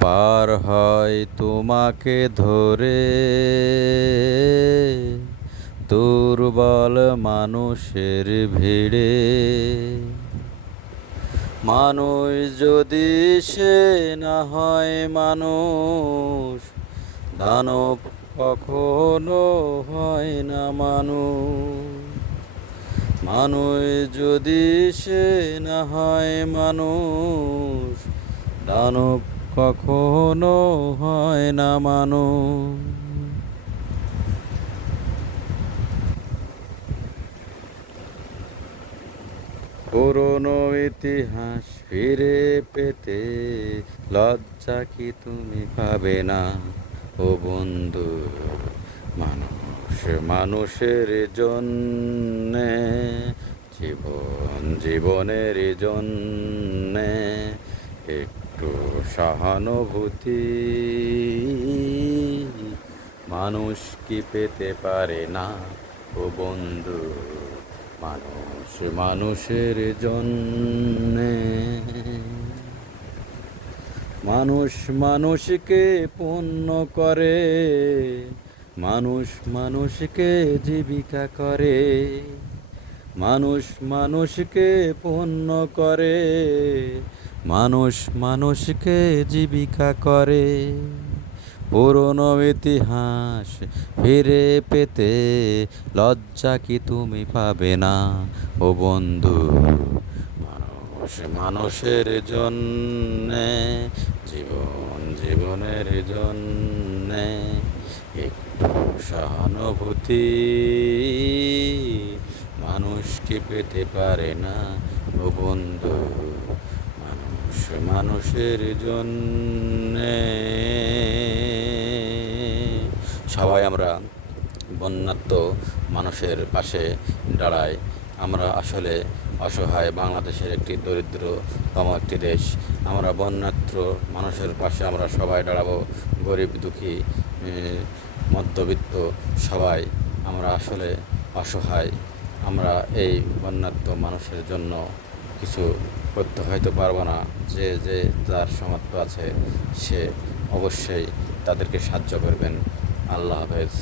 পার হয় তোমাকে ধরে। দুর্বল মানুষের ভিড়ে। মানুষ যদি সে না হয় মানুষ, দানব কখনো হয় না মানুষ। মানুষ যদি সে না হয় মানুষ, দানব কখনো হয় না মানুষ। পুরনো ইতিহাস ফিরে পেতে লজ্জা কি তুমি পাবে না? ও বন্ধু, মানুষ মানুষের জন্যে, জীবন জীবনের জন্যে একটু সহানুভূতি। মানুষ কি পেতে পারে না? ও বন্ধু, মানুষ মানুষের জন্যে। মানুষ মানুষকে পণ্য করে। মানুষ মানুষকে জীবিকা করে। মানুষ মানুষকে পণ্য করে, মানুষ মানুষকে জীবিকা করে। পুরনো ইতিহাস ফিরে পেতে লজ্জা কি তুমি পাবে না, ও বন্ধু? মানুষ মানুষের জন্যে, জীবন জীবনের জন্যে একটু সহানুভূতি। মানুষ কি পেতে পারে না ও বন্ধু। মানুষ মানুষের জন্যে। সবাই আমরা বন্যাত্ম মানুষের পাশে দাঁড়াই। আমরা আসলে অসহায় বাংলাদেশের একটি দরিদ্রতম একটি দেশ। আমরা বন্যাত্র মানুষের পাশে আমরা সবাই দাঁড়াবো। গরিব, দুঃখী মধ্যবিত্ত সবাই আমরা আসলে অসহায়। আমরা এই বন্যাত্ম মানুষের জন্য কিছু করতে হয়তো পারব না। যে যে তার সমর্থ আছে সে অবশ্যই তাদেরকে সাহায্য করবেন। আল্লাহ হাফেজ।